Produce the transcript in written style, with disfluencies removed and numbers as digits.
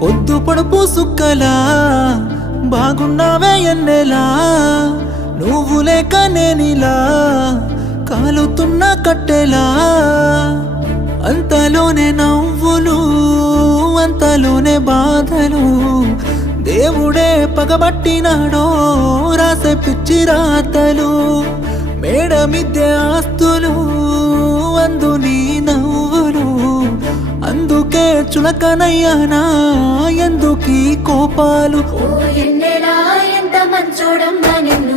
పొద్దు పొడుపు సుక్కలా బాగున్నావే ఎన్నెలా నువ్వు లేక నేనిలా కాలుతున్న కట్టెలా అంతలోనే నవ్వులు అంతలోనే బాధలు దేవుడే పగబట్టినాడో రాసే పిచ్చి రాతలు మేడ మిద్దె ఆస్తులు అందు నీ నవ్వులు అందుకే చులకనయ్యానా ఎందుకీ కోపాలు ఓ ఎన్నెలా ఎంత మంచోడమ్మా నిన్ను